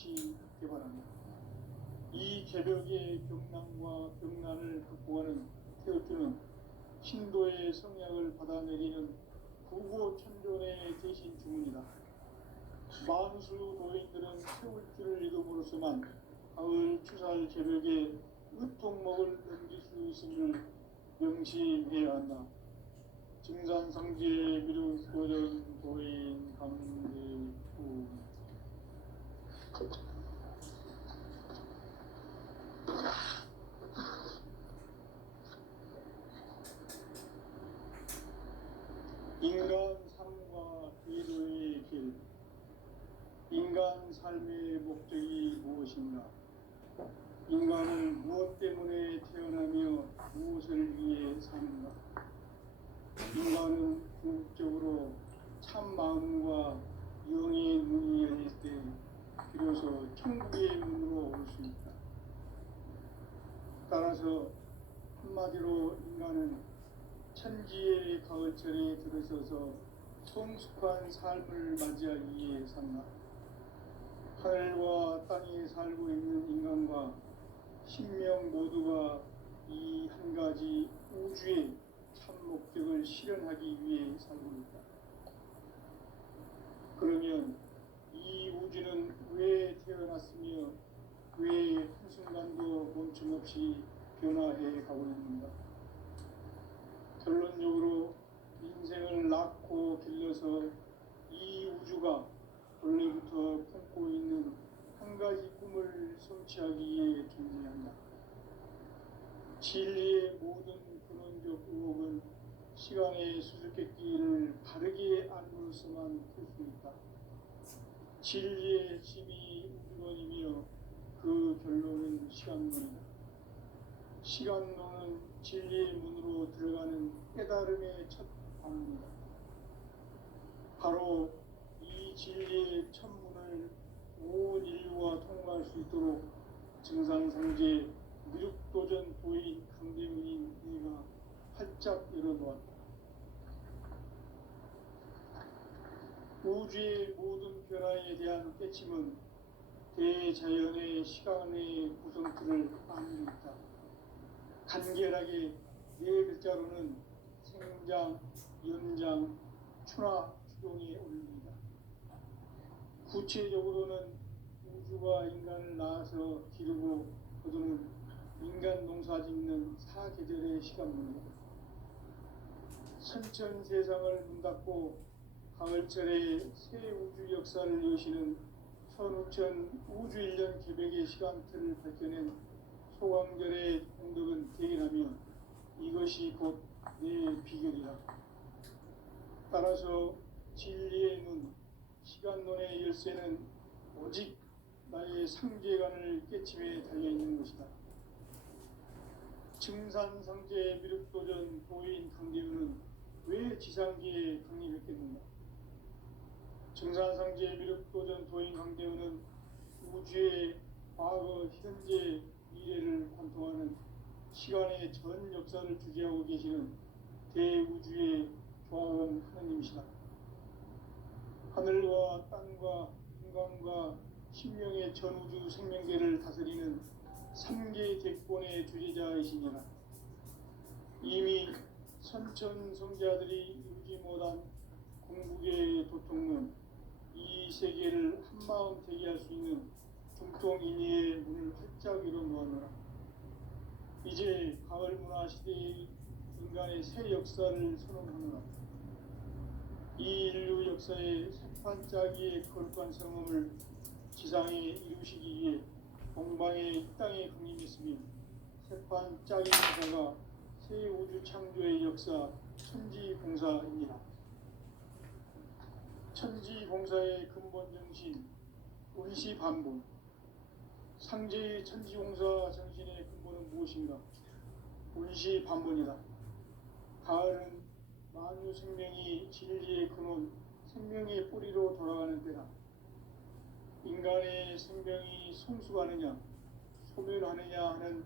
다시 개발합니다. 이 개벽의 벽난과 벽난을 극복하는 태극기는 신도의 성약을 받아내리는 구고천존의 대신 주문이다. 만수 도인들은 세울길을 읽음으로써만 가을 추살 개벽에 으통목을 넘길 수 있음을 명심해야 한다. 증산상제 미륵도전 도인 강대구. 인간 삶과 기도의 길. 인간 삶의 목적이 무엇인가? 인간은 무엇 때문에 태어나며 무엇을 위해 사는가? 인간은 궁극적으로 참 마음과 영의 문이 열릴 때 비로소 천국의 문으로 올 수 있다. 따라서 한마디로 인간은 천지의 가을철에 들어서서 성숙한 삶을 맞이하기 위해 산다. 하늘과 땅에 살고 있는 인간과 신명 모두가 이 한 가지 우주의 참 목적을 실현하기 위해 살고 있다. 그러면 이 우주는 왜 태어났으며 왜 한순간도 멈춤없이 변화해 가고 있는가? 결론적으로 인생을 낳고 길러서 이 우주가 원래부터 품고 있는 한 가지 꿈을 성취하기 위해 존재한다. 진리의 모든 근원적 의혹은 시간의 수수께끼를 바르게 알므로서만 풀 수 있다. 진리의 핵심이 우주론이며 그 결론은 시간론이다. 시간론은 진리의 문으로 들어가는 깨달음의 첫 방문이다. 바로 이 진리의 천문을 온 인류가 통과할 수 있도록 증산상제 미륵도전 도인 강대문인 내가 활짝 열어놓았다. 우주의 모든 변화에 대한 깨침은 대자연의 시간의 구성틀을 아는 있다. 간결하게 네 글자로는 생장, 연장, 추나 추동에 올립니다. 구체적으로는 우주가 인간을 낳아서 기르고 거두는 인간 농사 짓는 사계절의 시간입니다. 선천 세상을 문 닫고 가을철에 새 우주 역사를 여시는 선우천 우주일년 개벽의 시간틀을 밝혀낸 소강절의 공덕은 대견하며 이것이 곧 내 비결이다. 따라서 진리의 눈, 시간론의 열쇠는 오직 나의 상제관을 깨침에 달려있는 것이다. 증산상제 미륵도전 도인 강대우는 왜 지상기에 강림했겠는가? 증산상제 미륵도전 도인 강대우는 우주의 과거, 현재, 미래를 관통하는 시간의 전 역사를 주재하고 계시는 대우주의 조화원 하느님이시다. 하늘과 땅과 인간과 신명의 전우주 생명계를 다스리는 3개 대권의 주재자이시니라. 이미 선천성자들이 이루지 못한 궁극의 도통론, 이 세계를 한마음 되게 할 수 있는 중통인의의 문을 활짝 열어놓았노라. 이제 가을 문화 시대의 인간의 새 역사를 선언하노라. 이 인류 역사의 새판짜기의 거룩한 성험을 지상에 이루시기 위해 동방의 이 땅에 강림했으며 새판짜기 역사가 새 우주 창조의 역사 천지공사입니다. 천지공사의 근본 정신 운시반본. 상제의 천지공사 정신의 근본은 무엇인가? 운시반본이다. 가을은 만유 생명이 진리의 근원, 생명의 뿌리로 돌아가는 때다. 인간의 생명이 성숙하느냐, 소멸하느냐 하는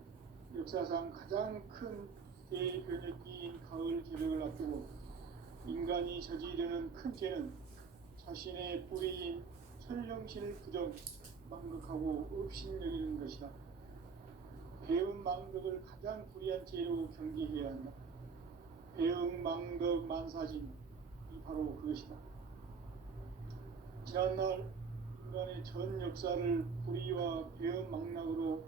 역사상 가장 큰 대변혁기인 가을 개벽을 앞두고 인간이 저지르는 큰 죄는 자신의 뿌리인 천령신을 부정, 망극하고 무력하고 업신여기는 것이다. 배은망덕을 가장 불의한 죄로 경계해야 한다. 배은망덕 만사진, 이 바로 그것이다. 지난날 인간의 전 역사를 불의와 배은망락으로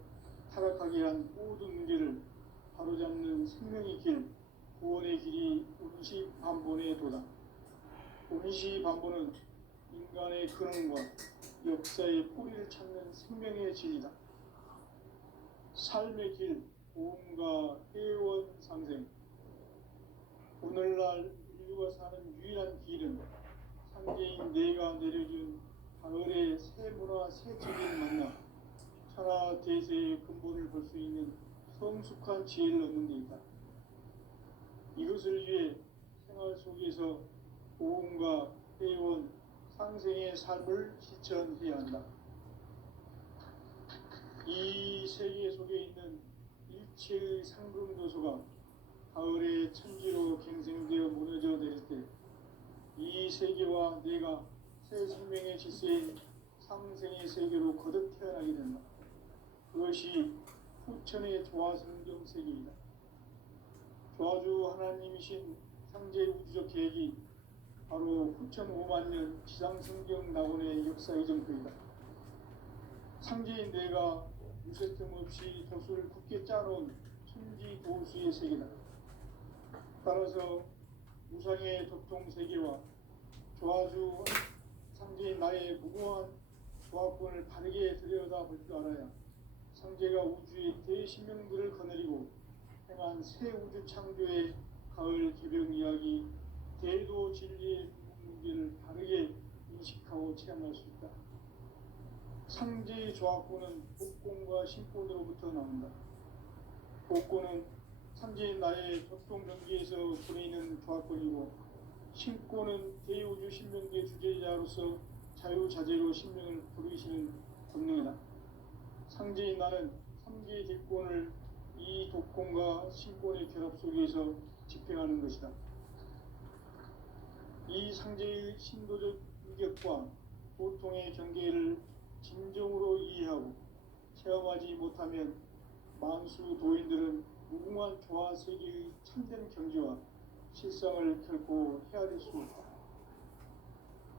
타락하게 한 모든 문제를 바로잡는 생명의 길, 구원의 길이 운시반본의 도다. 운시반본은 인간의 근원과 역사의 뿌리를 찾는 생명의 진리다. 삶의 길, 보험과 회원 상생. 오늘날 인류가 사는 유일한 길은 상제인 내가 내려준 가을의 새 문화 새 지리를 만나 천하 대세의 근본을 볼 수 있는 성숙한 지혜를 얻는 데 있다. 이것을 위해 생활 속에서 보험과 회원, 상생의 삶을 실천해야 한다. 이 세계 속에 있는 일체의 상금도소가 가을의 천지로 갱생되어 무너져 내릴 때 이 세계와 내가 새 생명의 질서인 상생의 세계로 거듭 태어나게 된다. 그것이 후천의 조화성경 세계이다. 조화주 하나님이신 상제 우주적 계획이 바로 후천 5만 년 지상성경 낙원의 역사의 정표이다. 상제인 내가 무쇠틈 없이 돛을 굳게 짜놓은 천지 도수의 세계다. 따라서 무상의 도통 세계와 조화주 상제인 나의 무궁한 조화권을 바르게 들여다볼 줄 알아야 상제가 우주의 대신명들을 거느리고 행한 새 우주 창조의 가을 개병 이야기, 대도 진리의 문제를 바르게 인식하고 체험할 수 있다. 상제의 조화권은 복권과 신권으로부터 나온다. 복권은 상제인 나의 협동 경계에서 부리는 조화권이고, 신권은 대우주 신명계 주제자로서 자유자재로 신명을 부르시는 권능이다. 상제인 나는 3개의 뒷권을 이 독권과 신권의 결합 속에서 집행하는 것이다. 이 상제의 신도적 위격과 보통의 경계를 진정으로 이해하고 체험하지 못하면 만수 도인들은 무궁한 조화 세계의 참된 경지와 실상을 결코 헤아릴 수 없다.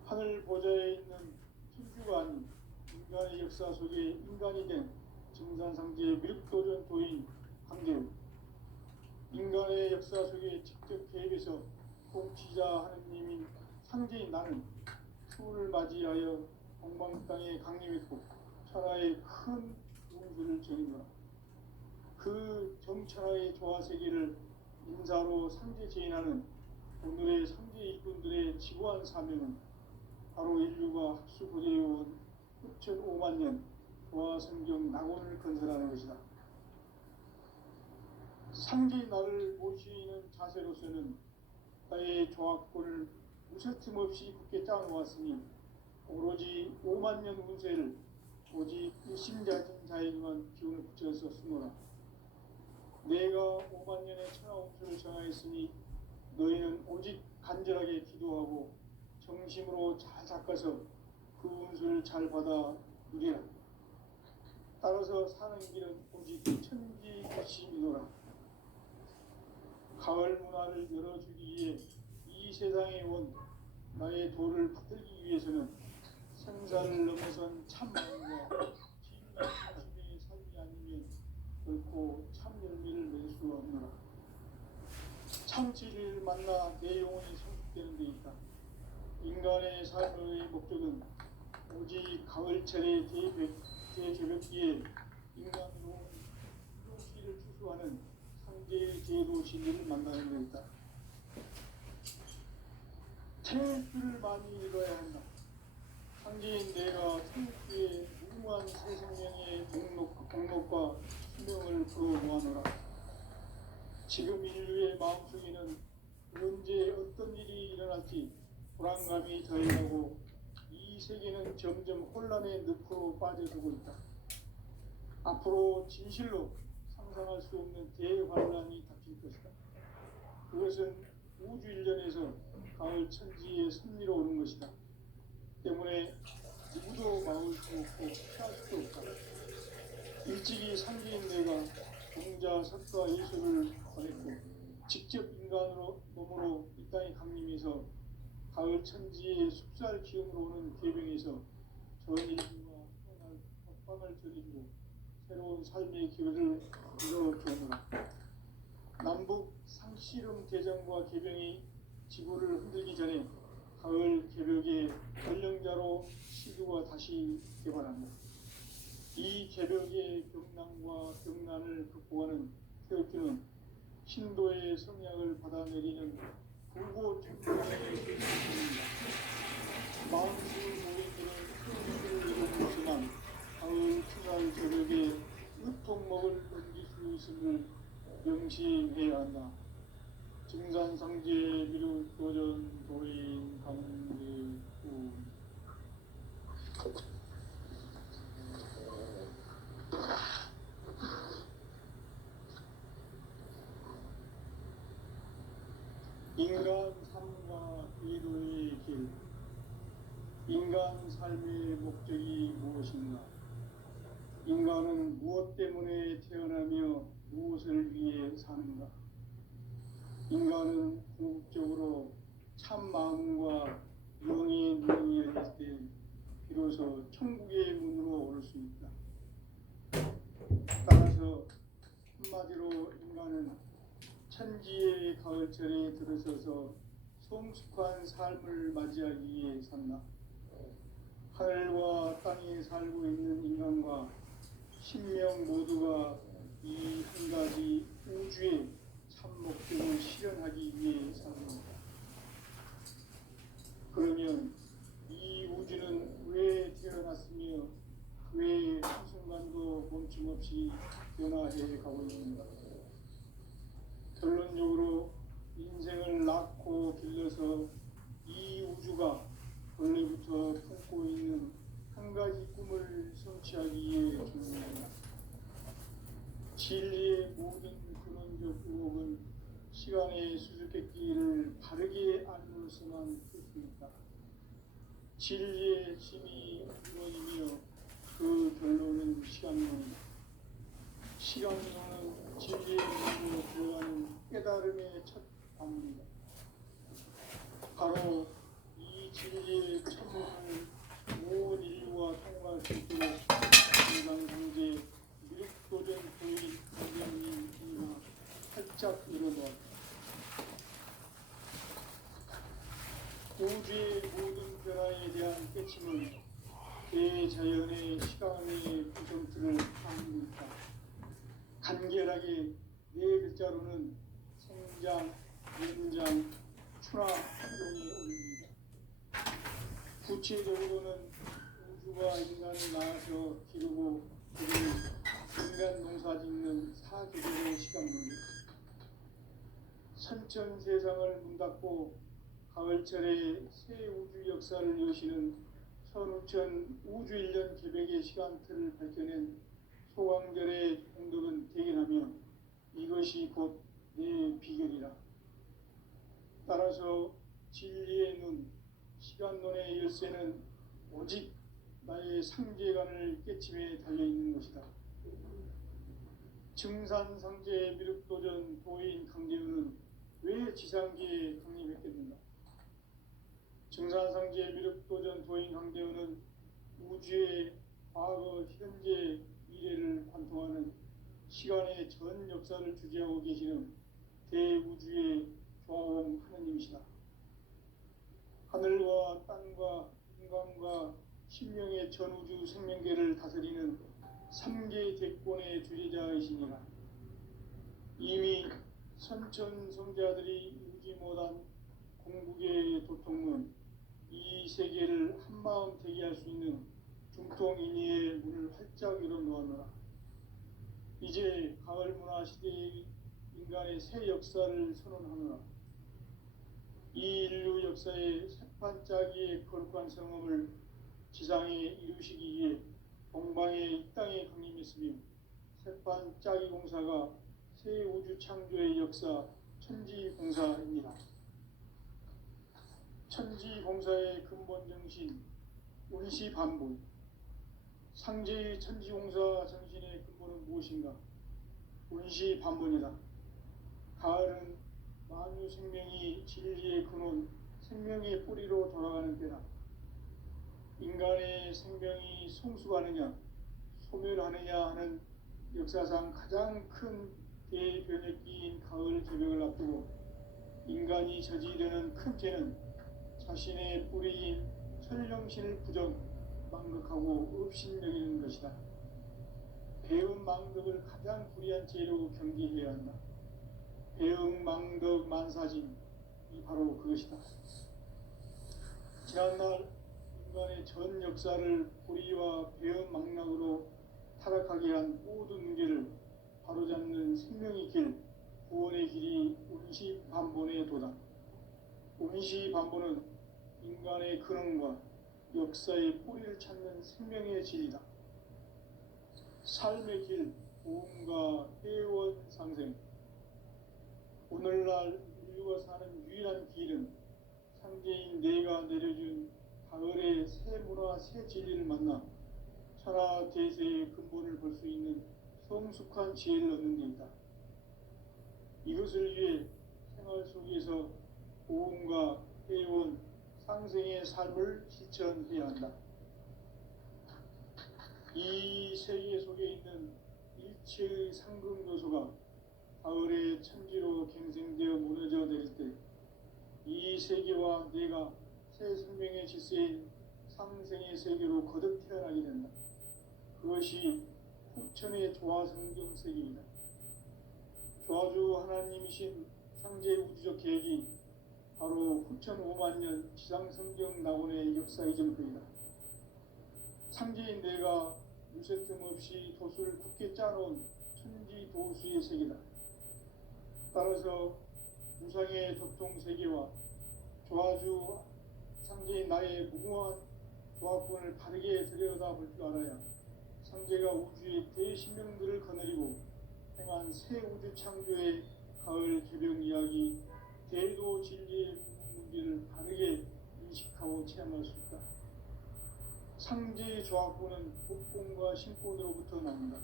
하늘 보좌에 있는 천주가 아닌 인간의 역사 속에 인간이 된 증산상제의 미륵도전 도인 강제우, 인간의 역사 속에 직접 개입해서 통치자 하느님인 상제인 나는 추운을 맞이하여 동방 땅에 강림했고 천하의 큰 운수를 정인노라. 그 정천하의 조화 세계를 인사로 상제 제인하는 오늘의 상제 일꾼들의 지구한 사명은 바로 인류가 학수고대해온 후천 5만 년 조화 성경 낙원을 건설하는 것이다. 상제인 나를 모시는 자세로서는 나의 조화권을 무쇠틈 없이 굳게 짜놓았으니 오로지 5만 년 운세를 오직 일심자진 자에게만 기운을 붙여서 쓰노라. 내가 5만 년의 천하 운수를 정하였으니 너희는 오직 간절하게 기도하고 정심으로 잘 닦아서 그 운수를 잘 받아 누리라. 따라서 사는 길은 오직 천지일심이노라. 가을 문화를 열어주기 위해 이 세상에 온 나의 도를 받들기 위해서는 생사를 넘어선 참마음과 진심의 삶이 아니면 결코 참 열매를 맺을 수가 없노라. 참 진리를 만나 내 영혼이 성숙되는 데 있다. 인간의 삶의 목적은 오직 가을철의 대개벽기에 인간으로 인도시를 추수하는 상제의 제도 진리를 만나는 데 있다. 책들을 많이 읽어야 한다. 상제인 내가 천국의 무궁한 새 생명의 목록과 수명을 풀어 모아노라. 지금 인류의 마음속에는 언제 어떤 일이 일어날지 불안감이 더해가고 이 세계는 점점 혼란의 늪으로 빠져들고 있다. 앞으로 진실로 상상할 수 없는 대환란이 닥칠 것이다. 그것은 우주 일련에서 가을 천지의 섭리로 오는 것이다. 때문에 누구도 막을 수 없고 피할 수도 없다. 일찍이 상계인대가 공자, 석가, 예술을 권했고 직접 인간으로 몸으로 이 땅에 강림해서 가을 천지의 숲살 기운으로 오는 계병에서 전 인류와 태어날 법방을 저지르고 새로운 삶의 기회를 이뤄주었노라. 남북 상씨름 대장과 계병이 지구를 흔들기 전에 가을 개벽의 전령자로 시주가 다시 개발합니다. 이 개벽의 경난과 경난을 극복하는 태극기는 신도의 성약을 받아내리는 불고 청동의 기술입니다. 마음수 모임들은 표기를 이루지만 가을 추날 저녁에 으통먹을 넘길 수 있음을 명심해야 한다. 증산상제 미륵 도전 도인 강대구 인간 삶과 이루의 길. 인간 삶의 목적이 무엇인가? 인간은 무엇 때문에 태어나며 무엇을 위해 사는가? 인간은 궁극적으로 참 마음과 영의 눈이 열릴 때 비로소 천국의 문으로 오를 수 있다. 따라서 한마디로 인간은 천지의 가을철에 들어서서 성숙한 삶을 맞이하기 위해 산다. 하늘과 땅에 살고 있는 인간과 신명 모두가 이 한 가지 우주의 참 목적을 실현하기 위해 사는 것이다. 그러면 이 우주는 왜 태어났으며 왜 한순간도 멈춤없이 변화해 가고 있는가? 결론적으로 인생을 낳고 길러서 이 우주가 원래부터 품고 있는 한 가지 꿈을 성취하기 위해 존재한다. 진리의 모든 근원적 의혹은 시간의 수수께끼를 바르게 알므로서만 풀 수 있다. 진리의 힘이 이루어지며 그 결론은 시간론이다. 시간론은 진리의 문으로 들어가는 깨달음의 첫 방문이다. 바로 이 진리의 천문을 온 인류와 통과할 수 있도록 인간상제 미륵도전 도인 강대님이 활짝 열어놓았다. 우주의 모든 변화에 대한 깨침은 대자연의 시간의 구성틀을 담고 있다. 간결하게 네 글자로는 생장, 연장, 출하 활동에 올립니다. 구체적으로는 우주가 인간을 낳아서 기르고 그리고 인간 농사 짓는 사계절의 시간입니다. 선천 세상을 문닫고 가을철에 새 우주 역사를 여시는 선우천 우주 1년 개벽의 시간틀을 밝혀낸 소강절의 공덕은 대견하며 이것이 곧 내 비결이라. 따라서 진리의 눈, 시간론의 열쇠는 오직 나의 상제관을 깨침에 달려있는 것이다. 증산상제 미륵도전 도인 강재훈은 왜 지상계에 강림했겠는가? 증산상제 미륵도전 도인 강재훈은 우주의 과거, 현재, 미래를 관통하는 시간의 전 역사를 주재하고 계시는 대우주의 조화원 하느님이시다. 하늘과 땅과 인간과 신명의 전우주 생명계를 다스리는 3계 대권의 주재자이시니라. 이미 선천 성자들이 유지 못한 궁극의 도통문, 이 세계를 한마음 대기할 수 있는 중통인의의 문을 활짝 열어놓았노라. 이제 가을 문화 시대의 인간의 새 역사를 선언하노라. 이 인류 역사의 새판짜기의 거룩한 성험을 지상에 이루시기 위해 동방의 이 땅에 강림했으며 새판짜기 공사가 새 우주 창조의 역사 천지공사입니다. 천지공사의 근본 정신 운시반복, 상제의 천지공사 정신의 근본은 무엇인가? 운시반본이다. 가을은 만유 생명이 진리의 근원, 생명의 뿌리로 돌아가는 때다. 인간의 생명이 성숙하느냐, 소멸하느냐 하는 역사상 가장 큰 대변혁기인 가을 개벽을 앞두고 인간이 저지르는 큰 죄는 자신의 뿌리인 설령신을 부정, 망극하고 업신여기는 것이다. 배음 망덕을 가장 불의한 죄로 경계해야 한다. 배음 망덕 만사진이 바로 그것이다. 지난날 인간의 전 역사를 불의와 배음 망락으로 타락하게 한 모든 문제를 바로잡는 생명의 길, 구원의 길이 운시반본의 도다. 운시반본은 인간의 근원과 역사의 뿌리를 찾는 생명의 진리다. 삶의 길, 보험과 회원 상생. 오늘날 인류가 사는 유일한 길은 상제인 내가 내려준 가을의 새 문화, 새 진리를 만나 천하 대세의 근본을 볼 수 있는 성숙한 지혜를 얻는 데 있다. 이것을 위해 생활 속에서 보험과 회원, 상생의 삶을 실천해야 한다. 이 세계 속에 있는 일체의 상극 요소가 가을의 천지로 갱생되어 무너져 내릴 때 이 세계와 내가 새 생명의 질서인 상생의 세계로 거듭 태어나게 된다. 그것이 후천의 조화성경 세계이다. 조화주 하나님이신 상제 우주적 계획이 바로 후천 5만년 지상성경 낙원의 역사 이전부이다. 상제인 내가 유세 틈 없이 도수를 굳게 짜놓은 천지 도수의 세계다. 따라서 무상의 도통 세계와 조화주 상제인 나의 무궁한 조합권을 바르게 들여다볼 줄 알아야 상제가 우주의 대신명들을 거느리고 행한 새 우주 창조의 가을 개벽 이야기, 대도 진리의 문제를 바르게 인식하고 체험할 수 있다. 상제의 조합권은 복권과 신권으로부터 나온다.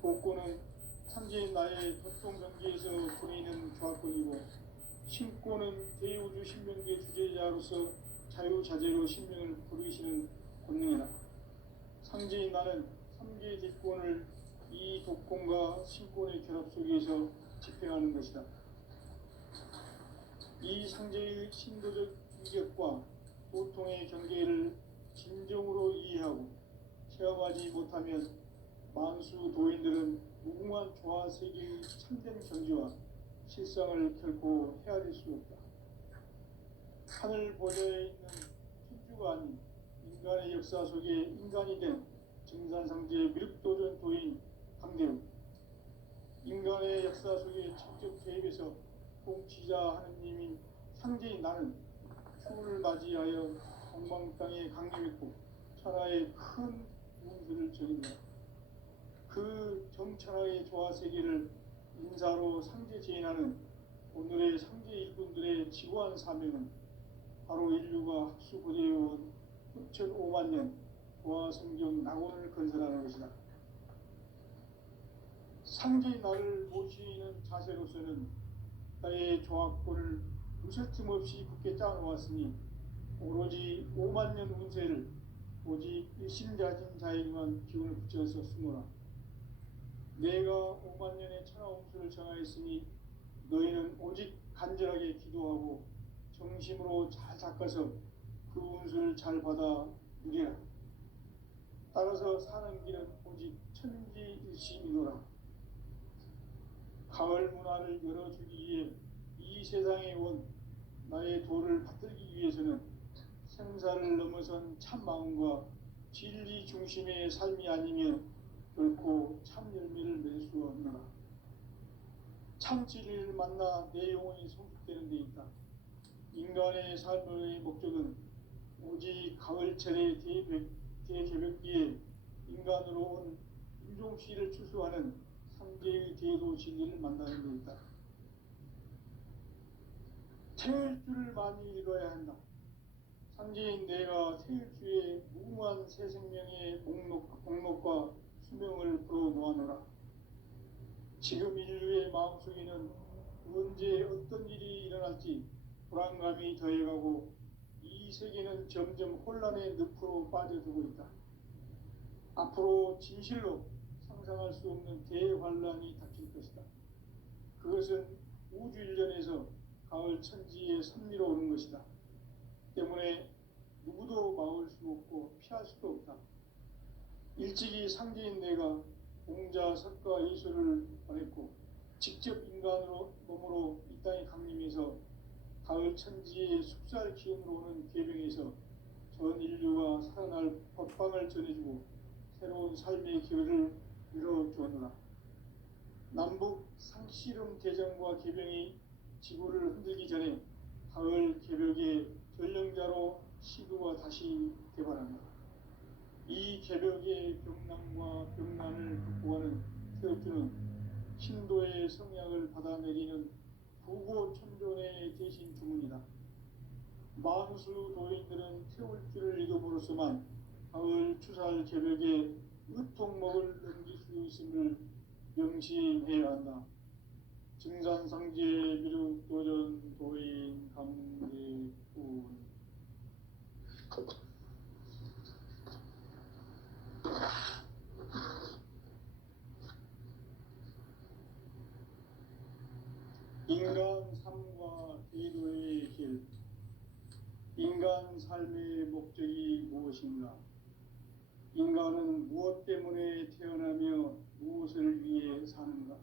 복권은 상제인 나의 도통 경계에서 보이는 조합권이고, 신권은 대우주 신명계 주제자로서 자유자재로 신명을 부르시는 권능이다. 상제인 나는 3개의 대권을 이 독권과 신권의 결합 속에서 집행하는 것이다. 이 상제의 신도적 위격과 보통의 경계를 진정으로 이해하고 체험하지 못하면 만수 도인들은 무궁한 조화 세계의 참된 경지와 실상을 결코 헤아릴 수 없다. 하늘 보좌에 있는 천주가 아닌 인간의 역사 속에 인간이 된 증산상제의 밀도전 도인 강대우, 인간의 역사 속에 직접 개입해서 통치자 하느님인 상제인 나는 추운을 맞이하여 동방땅에 강림했고 천하의 큰 문수를 적인다. 그 정천하의 조화세계를 인사로 상제 제인하는 오늘의 상제 일꾼들의 지구한 사명은 바로 인류가 학수고대해온 후천 5만년 조화성경 낙원을 건설하는 것이다. 상제인 나를 모시는 자세로서는 나의 조합권을 무쇠틈 없이 굳게 짜놓았으니 오로지 5만년 운세를 오직 일심자진 자에게만 기운을 붙여서 쓰노라. 내가 5만년의 천하운수를 정하였으니 너희는 오직 간절하게 기도하고 정심으로 잘 닦아서 그 운수를 잘 받아 누리라. 따라서 사는 길은 오직 천지일심이노라. 가을 문화를 열어주기 위해 이 세상에 온 나의 도를 받들기 위해서는 생사를 넘어선 참 마음과 진리 중심의 삶이 아니면 결코 참 열매를 맺을 수 없노라. 참 진리를 만나 내 영혼이 성숙되는 데 있다. 인간의 삶의 목적은 오직 가을철의 대개벽기에 인간으로 온 인종씨를 추수하는 상제의 대도 진리를 만나는 데 있다. 태일주를 많이 읽어야 한다. 상제인 내가 세일주에 무모한 새 생명의 목록과 수명을 풀어놓아노라. 지금 인류의 마음속에는 언제 어떤 일이 일어날지 불안감이 더해가고 이 세계는 점점 혼란의 늪으로 빠져들고 있다. 앞으로 진실로 상상할 수 없는 대환란이 닥칠 것이다. 그것은 우주 일련에서 가을 천지에 선미로 오는 것이다. 때문에 누구도 막을 수 없고 피할 수도 없다. 일찍이 상제인 내가 공자, 석가, 예수를 보냈고 직접 인간으로 몸으로 이 땅에 강림해서 가을 천지의 숙살 기운으로 오는 계병에서 전 인류가 살아날 법방을 전해주고 새로운 삶의 기회를 열어주었노라. 남북 상씨름 대전과 계병이 지구를 흔들기 전에 가을 개벽의 전령자로 시도가 다시 개발한다. 이 개벽의 병난과 병난을 극복하는 태극주는 신도의 성약을 받아내리는 부고천존의 대신 주문이다. 만수 도인들은 태울주를 읽음으로써만 가을 추살 개벽의 의통목을 넘길 수 있음을 명심해야 한다. 증산상제 미륵도전 도인 강대군. 인간 삶과 기도의 길. 인간 삶의 목적이 무엇인가? 인간은 무엇 때문에 태어나며 무엇을 위해 사는가?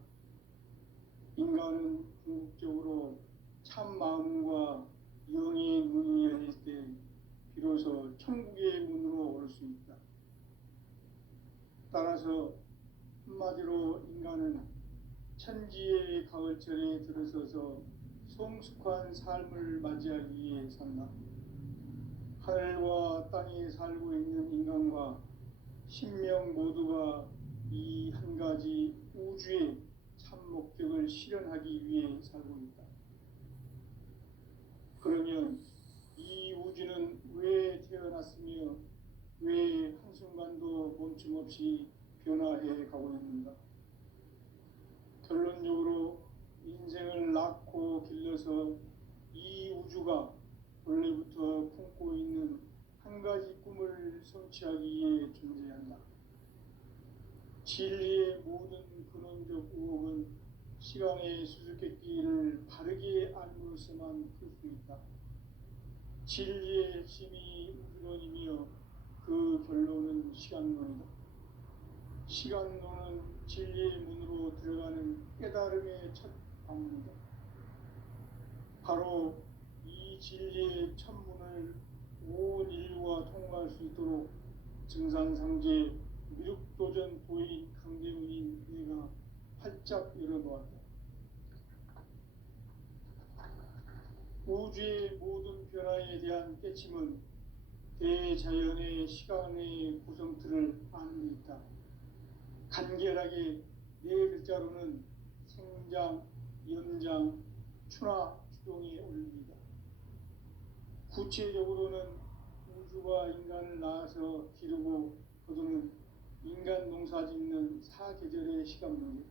인간은 궁극적으로 참 마음과 영의 문이 열릴 때 비로소 천국의 문으로 올 수 있다. 따라서 한마디로 인간은 천지의 가을철에 들어서서 성숙한 삶을 맞이하기 위해 산다. 하늘과 땅에 살고 있는 인간과 신명 모두가 이 한 가지 우주의 참 목적을 실현하기 위해 살고 있다. 그러면 이 우주는 왜 태어났으며 왜 한순간도 멈춤 없이 변화해 가고 있는가? 결론적으로 인생을 낳고 길러서 이 우주가 원래부터 품고 있는 한 가지 꿈을 성취하기 위해 존재한다. 진리의 모든 근원적 의혹은 시간의 수수께끼를 바르게 알므로서만 풀 수 있다. 진리의 핵심이 우주론이며 그 결론은 시간론이다. 시간론은 진리의 문으로 들어가는 깨달음의 첫 방문이다. 바로 이 진리의 첫 문을 온 인류가 통과할 수 있도록 증산상제 미륵도전 도인 강대훈인 내가 활짝 열어놓았다. 우주의 모든 변화에 대한 깨침은 대자연의 시간의 구성틀을 아는 데 있다. 간결하게 네 글자로는 생장, 연장, 추나 추동에 올립니다. 구체적으로는 우주가 인간을 낳아서 기르고 거두는 인간 농사 짓는 사계절의 시간 문제,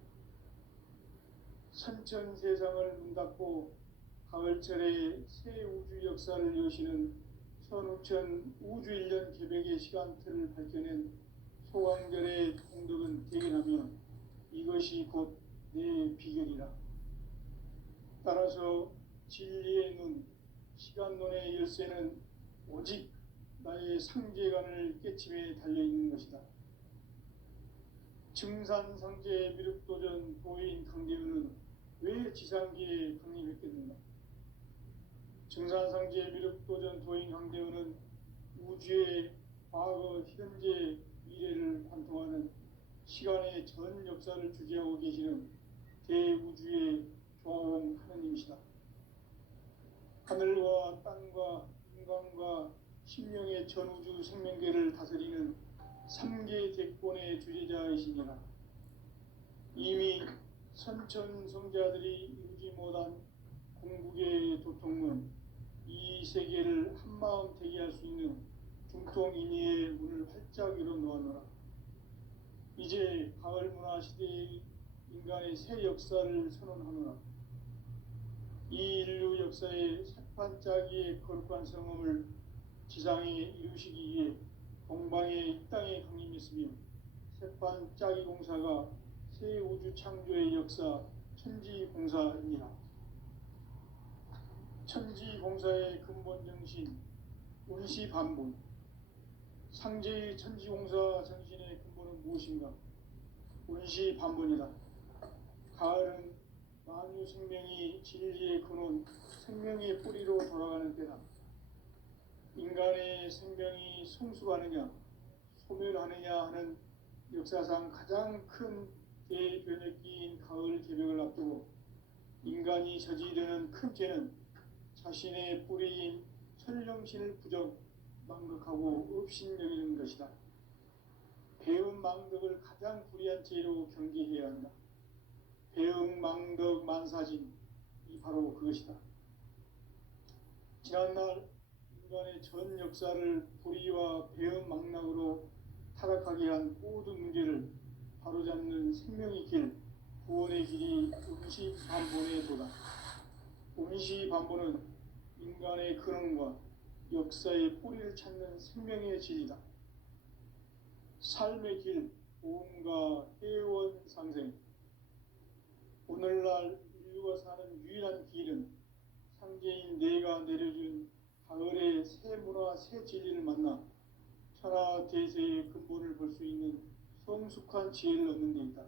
선천 세상을 문 닫고 가을철에 새 우주 역사를 여시는 선우천 우주 일년 개벽의 시간틀을 밝혀낸 소강절의 공덕은 대견하며 이것이 곧 내 비결이라. 따라서 진리의 눈, 시간론의 열쇠는 오직 나의 상제관을 깨침에 달려있는 것이다. 증산상제 미륵도전 도인 강대훈은 왜 지상기에 강림했겠는가? 증산상제 미륵도전 도인 강대훈은 우주의 과거, 현재, 미래를 관통하는 시간의 전 역사를 주재하고 계시는 대우주의 조화원 하느님이시다. 하늘과 땅과 인간과 신명의 전우주 생명계를 다스리는 3계 대권의 주재자이시니라. 이미 선천 성자들이 이루지 못한 궁극의 도통문, 이 세계를 한마음 되게 할 수 있는 중통인의의 문을 활짝 열어놓았노라. 이제 가을 문화 시대의 인간의 새 역사를 선언하노라. 이 인류 역사의 새판짜기의 거룩한 성음을 지상에 이루시기 위해 동방의 이 땅에 강림했으며 새판짜기 공사가 새 우주 창조의 역사 천지공사입니다. 천지공사의 근본 정신 운시반본. 상제의 천지공사 정신의 근본은 무엇인가? 운시반본이다. 가을은 만유 생명이 진리의 근원, 생명의 뿌리로 돌아가는 때다. 인간의 생명이 성숙하느냐, 소멸하느냐 하는 역사상 가장 큰 대변혁기인 가을 개벽을 앞두고 인간이 저지르는 큰 죄는 자신의 뿌리인 천령신을 망각하고 업신여기는 것이다. 배음 망덕을 가장 불의한 죄로 경계해야 한다. 배음 망덕 만사진이 바로 그것이다. 지난날 인간의 전 역사를 불의와 배음 망락으로 타락하게 한 모든 문제를 바로잡는 생명의 길, 구원의 길이 운시반본의 도다. 운시반본은 인간의 근원과 역사의 뿌리를 찾는 생명의 진리다. 삶의 길, 보험과 회원 상생. 오늘날 인류가 사는 유일한 길은 상제인 내가 내려준 가을의 새 문화, 새 진리를 만나 천하 대세의 근본을 볼 수 있는 성숙한 지혜를 얻는 데 있다.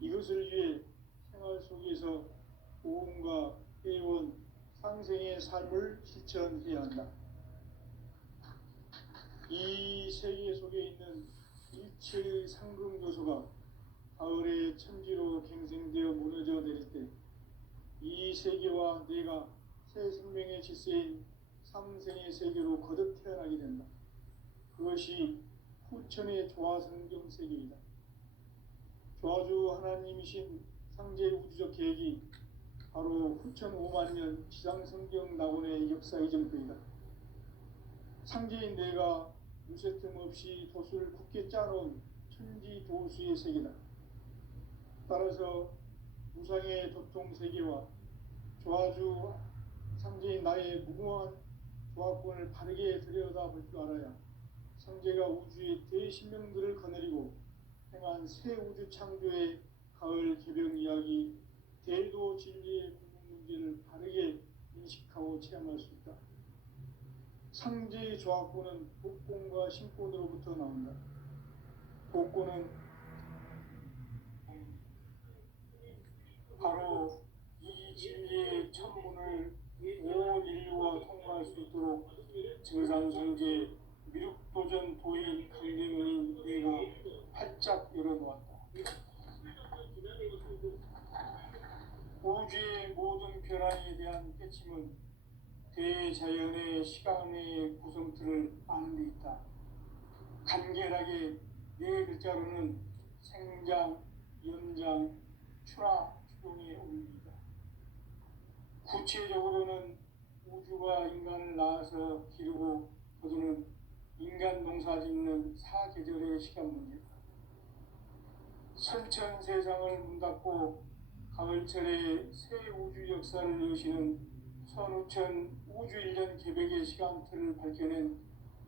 이것을 위해 생활 속에서 보험과 회원, 상생의 삶을 실천해야 한다. 이 세계 속에 있는 일체의 상금 요소가 가을의 천지로 갱생되어 무너져 내릴 때 이 세계와 내가 새 생명의 질서인 삼생의 세계로 거듭 태어나게 된다. 그것이 후천의 조화성경 세계이다. 조화주 하나님이신 상제 우주적 계획이 바로 후천 5만년 지상성경 낙원의 역사의 전표이다. 상제인 내가 무쇠 틈 없이 도수를 굳게 짜놓은 천지도수의 세계다. 따라서 무상의 도통세계와 조화주 상제인 나의 무궁한 조화권을 바르게 들여다볼 줄 알아야 상제가 우주의 대신명들을 거느리고 행한 새 우주 창조의 가을 개벽 이야기, 대도 진리의 궁극 문제를 바르게 인식하고 체험할 수 있다. 상제의 조화권은 복권과 신권으로부터 나온다. 복권은 바로 이 진리의 천문을 온 인류가 통과할 수 있도록 증산상제 미륵도전 도인 강대문인 내가 활짝 열어놓았다. 우주의 모든 변화에 대한 깨침은 대자연의 시간의 구성틀을 아는 데 있다. 간결하게 네 글자로는 생장, 연장, 추나 추동의 원리이다. 구체적으로는 우주가 인간을 낳아서 기르고 거두는 인간 농사 짓는 사계절의 시간 문제다. 선천 세상을 문닫고 가을철에 새 우주 역사를 여시는 선우천 우주 1년 개벽의 시간틀을 밝혀낸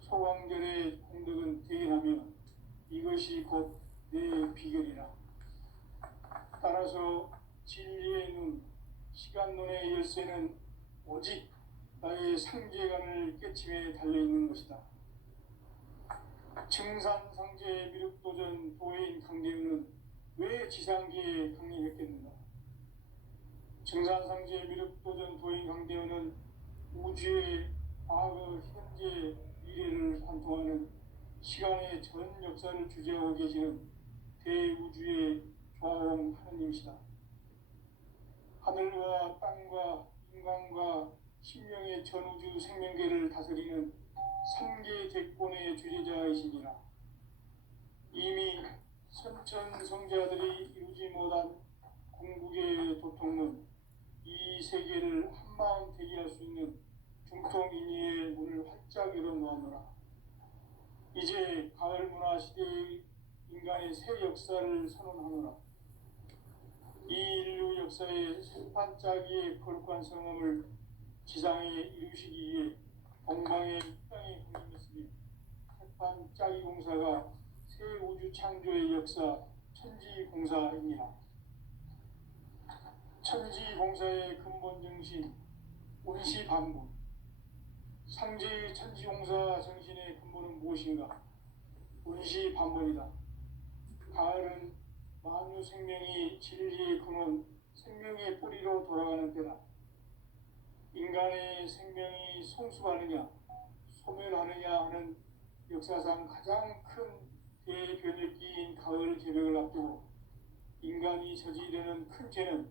소강절의 공덕은 대견하며 이것이 곧 내 비결이라. 따라서 진리의 눈, 시간론의 열쇠는 오직 나의 상제관을 깨침에 달려있는 것이다. 증산상제 미륵도전 도인 강대우는 왜 지상계에 강림했겠는가? 증산상제 미륵도전 도인 강대우는 우주의 과거, 현재, 미래를 관통하는 시간의 전 역사를 주재하고 계시는 대우주의 조화원 하느님이시다. 하늘과 땅과 인간과 신명의 전우주 생명계를 다스리는 삼계 대권의 주재자이시니라. 이미 선천 성자들이 이루지 못한 궁극의 도통은 이 세계를 한마음 되게 할 수 있는 중통인의의 문을 활짝 열어놓았노라. 이제 가을 문화 시대의 인간의 새 역사를 선언하노라. 이 인류 역사의 새판짜기의 거룩한 성험을 지상에 이루시기 위해 동방의 땅에 공임했으며 새판짜기 공사가 새 우주 창조의 역사 천지공사입니다. 천지공사의 근본 정신 운시반분. 상제의 천지공사 정신의 근본은 무엇인가? 운시반분이다. 가을은 만유 생명이 진리의 근원, 생명의 뿌리로 돌아가는 때다. 인간의 생명이 성숙하느냐, 소멸하느냐 하는 역사상 가장 큰 대변혁기인 가을 개벽을 앞두고 인간이 저지르는 큰 죄는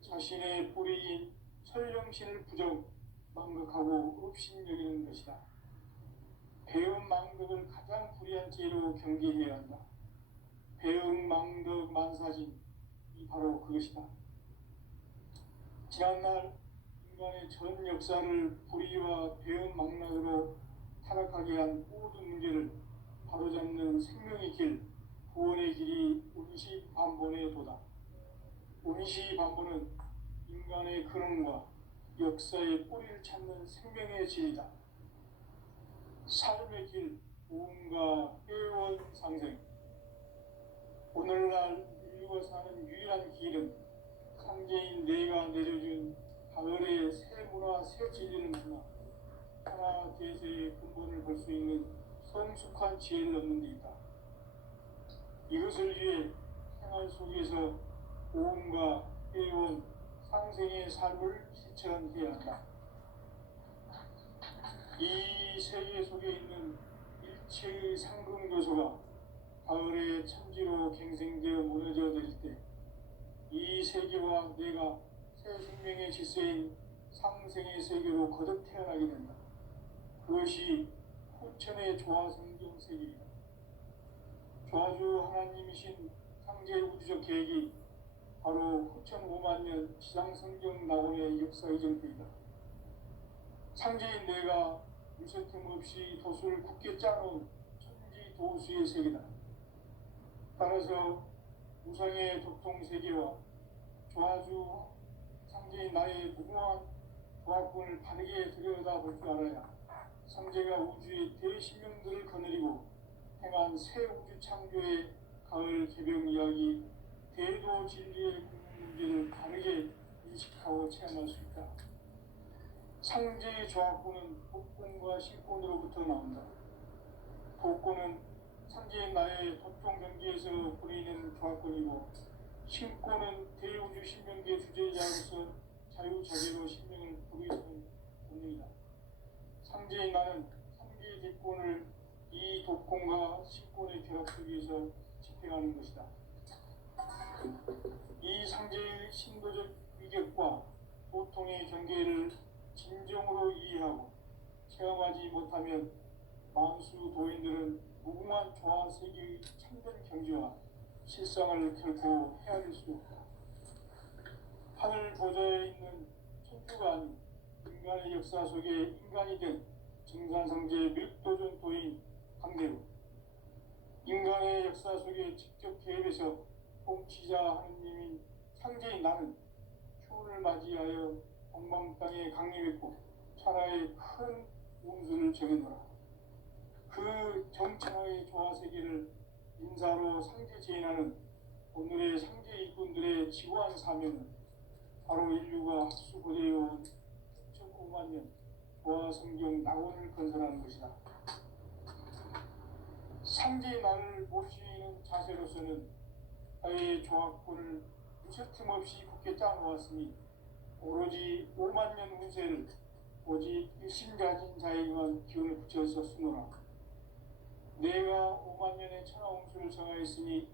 자신의 뿌리인 설령신을 부정, 망극하고 업신여기는 것이다. 배음 망덕을 가장 불의한 죄로 경계해야 한다. 배음 망덕 만사진이 바로 그것이다. 지난날 인간의 전 역사를 불의와 배음 망락으로 타락하게 한 모든 문제를 바로잡는 생명의 길, 구원의 길이 운시반본의 도다. 운시반본은 인간의 근원과 역사의 뿌리를 찾는 생명의 질이다. 삶의 길, 무언가 회원 상생. 오늘날 인류가 사는 유일한 길은 상제인 내가 내려준 가을의 새 문화, 새 진리를 만나 하나 대세의 근본을 볼 수 있는 성숙한 지혜를 얻는 데 있다. 이것을 위해 생활 속에서 모험과 회원, 상생의 삶을 실천해야 한다. 이 세계 속에 있는 일체의 상금 요소가 가을의 천지로 갱생되어 무너져 내릴 때 이 세계와 내가 새 생명의 질서인 상생의 세계로 거듭 태어나게 된다. 그것이 후천의 조화성경 세계이다. 조화주 하나님이신 상제 우주적 계획이 바로 후천 5만 년 지상성경 낙원의 역사 이정표이다. 상제인 내가 유서틈 없이 도수를 굳게 짜놓은 천지 도수의 세계다. 따라서 우상의 독통세계와 조화주 상제인 나의 무궁한 조합군을 바르게 들여다볼 줄 알아야 상제가 우주의 대신명들을 거느리고 행한 새 우주 창조의 가을 개벽 이야기 대도 진리의 궁극 문제를 바르게 인식하고 체험할 수 있다. 상제의 조합군은 복권과 신권으로부터 나온다. 복권은 상제인 나의 도통 경계에서 부리는 조합권이고 신권은 대우주 신명계 주제자로서 자유자재로 신명을 부리는 본능이다. 상제인 나는 상제의 대권을 이 독권과 신권의 결합 속에서 집행하는 것이다. 이 상제의 신도적 위격과 보통의 경계를 진정으로 이해하고 체험하지 못하면 만수 도인들은 무궁한 조화 세계의 참된 경지와 실상을 결코 헤아릴 수 없다. 하늘 보좌에 있는 천주가 아닌 인간의 역사 속에 인간이 된 증산상제 밀도전 도인 강대우. 인간의 역사 속에 직접 개입해서 통치자 하느님인 상제인 나는 추운을 맞이하여 동방 땅에 강림했고 천하의 큰 운수를 정해놓으라. 그 정천하의 조화세계를 인사로 상제 제인하는 오늘의 상제 일꾼들의 지구한 사명은 바로 인류가 학수고대해온 6,5만 년 조화성경 낙원을 건설하는 것이다. 상제의 나를 모시는 자세로서는 나의 조합권을 무쇠틈 없이 굳게 짜놓았으니 오로지 5만 년 운세를 오직 일심 가진 자에게만 기운을 붙여서 쓰노라. 내가 5만 년의 천하 운수를 정하였으니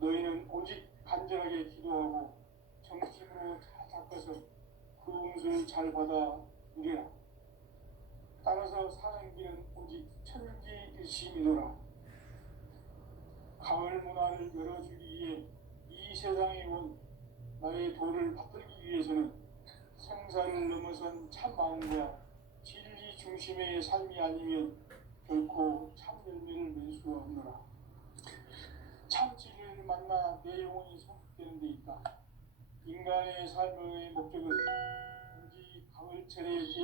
너희는 오직 간절하게 기도하고 정심으로 잘 닦아서 그 운수를 잘 받아 누리라. 따라서 사는 길은 오직 천지일심이노라. 가을 문화를 열어주기 위해 이 세상에 온 나의 도를 받들기 위해서는 생사를 넘어선 참 마음과 진리 중심의 삶이 아니면 결코 참 열매를 맺을 수 없노라. 참 진리를 만나 내 영혼이 성숙되는 데 있다. 인간의 삶의 목적은 단지 가을철의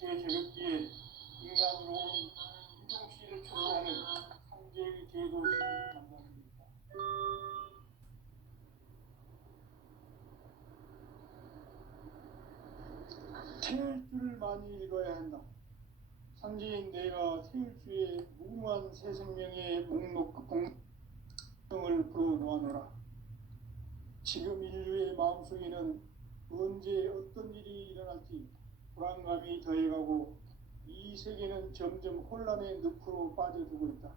대개벽기에 인간으로 인종시를 초래하는 상제의 대도시를 만나는 데 있다. 태울 줄을 많이 읽어야 한다. 상제인 내가 태울 주의 무궁한 새 생명의 공동을 불어놓아노라. 지금 인류의 마음속에는 언제 어떤 일이 일어날지 불안감이 더해가고 이 세계는 점점 혼란의 늪으로 빠져들고 있다.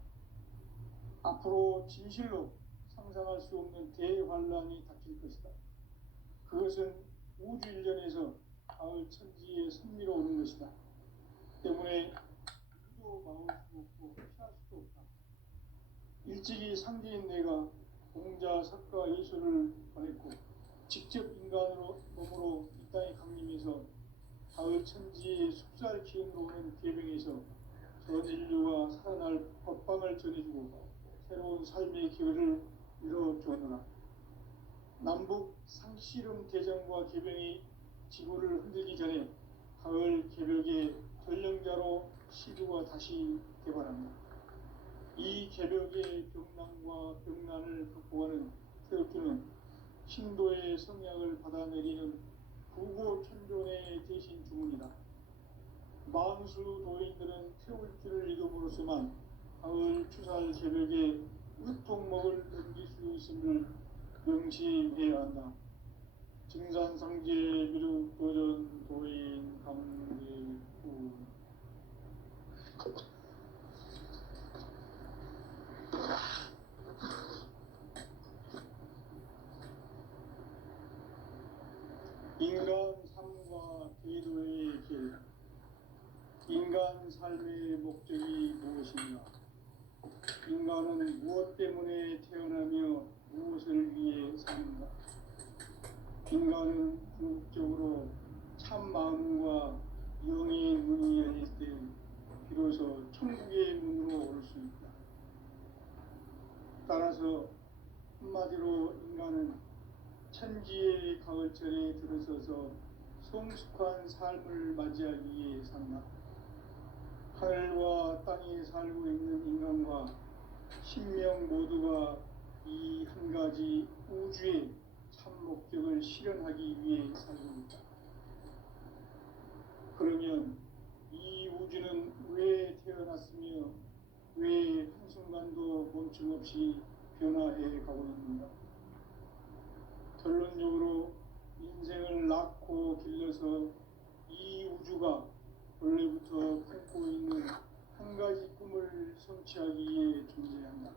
앞으로 진실로 상상할 수 없는 대환란이 닥칠 것이다. 그것은 우주 일련에서 가을 천지의 섭리로 오는 것이다. 때문에 누구도 막을 수 없고 피할 수도 없다. 일찍이 상제인 내가 공자, 석가, 예수를 보냈고 직접 인간으로 몸으로 이 땅에 강림해서 가을 천지의 숲살 기운으로 오는 계명에서 전 인류가 살아날 법방을 전해주고 새로운 삶의 기회를 이뤄주었노라. 남북 상씨름 대전과 계병이 지구를 흔들기 전에 가을 개벽의 전령자로 시주가 다시 개발한다. 이 개벽의 병난과 병난을 극복하는 태극기는 신도의 성약을 받아내리는 구고천존의 대신 주문이다. 만수 도인들은 태울 줄을 읽음으로써만 가을 추살 개벽의 으통목을 넘길 수 있음을 명심해야 한다. 증산상제 미륵도전 도인 강대구. 인간 삶과 기도의 길. 인간 삶의 목적이 무엇인가? 인간은 무엇 때문에 태어나며 무엇을 위해 사는가? 인간은 궁극적으로 참 마음과 영의 문이 열릴 때 비로소 천국의 문으로 올 수 있다. 따라서 한마디로 인간은 천지의 가을철에 들어서서 성숙한 삶을 맞이하기 위해 산다. 하늘과 땅에 살고 있는 인간과 신명 모두가 이 한 가지 우주의 참 목적을 실현하기 위해 살고 있다. 그러면 이 우주는 왜 태어났으며 왜 한순간도 멈춤없이 변화해 가고 있는가? 결론적으로 인생을 낳고 길러서 이 우주가 원래부터 품고 있는 한 가지 꿈을 성취하기 위해 존재한다.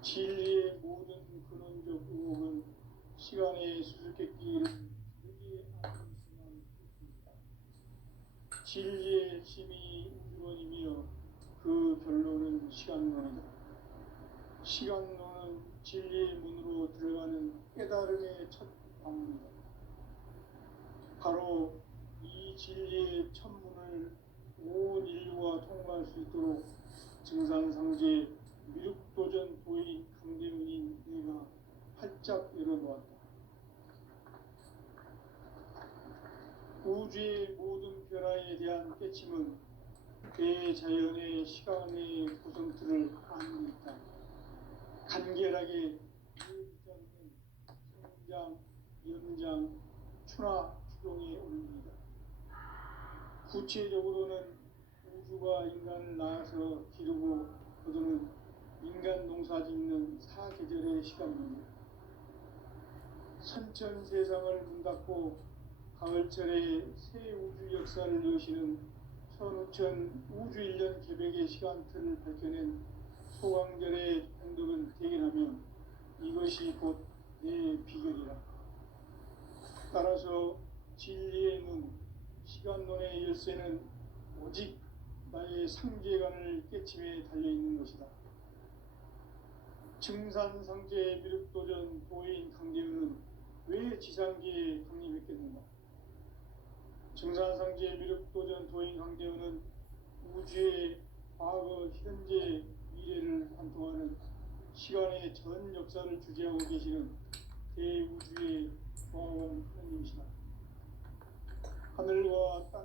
진리의 모든 근원적 의혹은 시간의 수수께끼를 여기에 안고 있으면 좋습니다. 진리의 핵심이 우주론이며 그 결론은 시간론이다. 시간론은 진리의 문으로 들어가는 깨달음의 첫 방문이다. 바로 이 진리의 첫 문을 온 인류가 통과할 수 있도록 증산상제 미륵도전 도인 강대문인 내가 활짝 열어놓았다. 우주의 모든 변화에 대한 깨침은 대자연의 시간의 구성틀을 안고 있다. 간결하게 이어지지 않는 성장, 연장, 추나 추동의 원리이다. 구체적으로는 우주가 인간을 낳아서 기르고 거두는 인간 농사 짓는 사계절의 시간입니다. 선천 세상을 문 닫고 가을철에 새 우주 역사를 여시는 선우천 우주 1년 개벽의 시간틀을 밝혀낸 소강절의 행동은 대견하며 이것이 곧 내 비결이라. 따라서 진리의 문, 시간론의 열쇠는 오직 나의 상제관을 깨침에 달려있는 것이다. 증산상제 미륵도전 도인 강대우는 왜 지상계에 강림했겠는가? 증산상제 미륵도전 도인 황대원은 우주의 과거, 현재, 미래를 관통하는 시간의 전 역사를 주재하고 계시는 대우주의 왕원 하나님이시다. 하늘과 땅